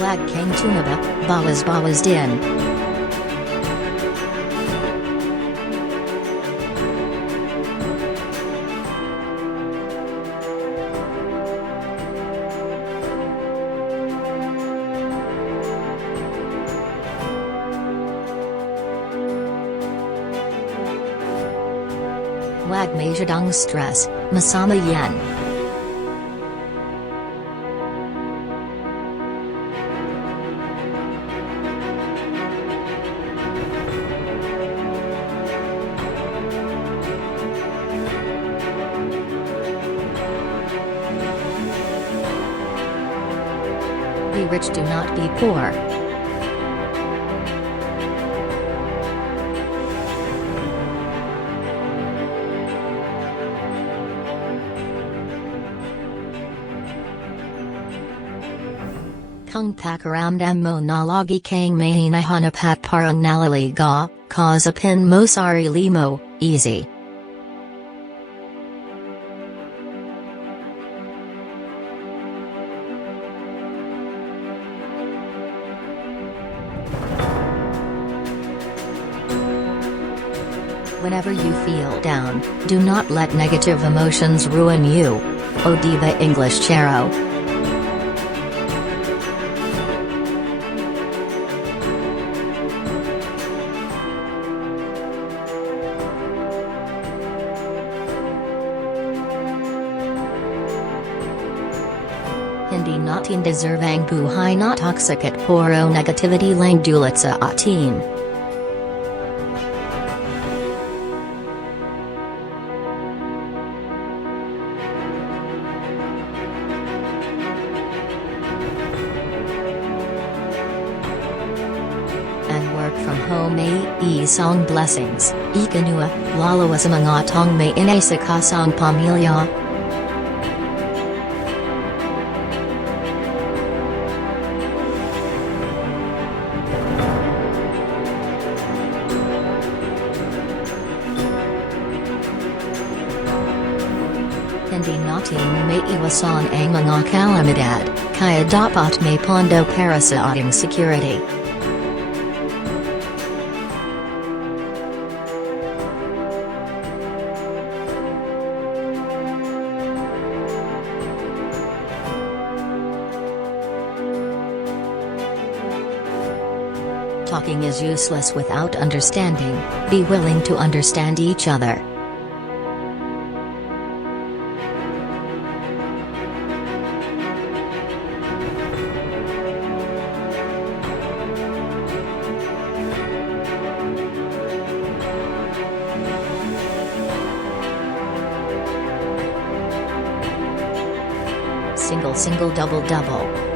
Lag kang tumaba, bawas din. Wag masyadong stress, masama yan. Be rich, do not be poor. Kung pakaramdam mo na lagi kang may hinahanap at parang naliligaw, kausapin mo sarili mo, easy. Whenever you feel down, do not let negative emotions ruin you. O diba English chero? Hindi natin deserve ang buhay na toxic at puro negativity lang dulot sa atin. Ang work from home ay isang blessings, ikanua, lalo sa mga taong may inasakasang pamilya. Hindi natin maiiwasan ang mga kalamidad, kaya dapat may pondo para sa ating security. Talking is useless without understanding. Be willing to understand each other. Single, double, double.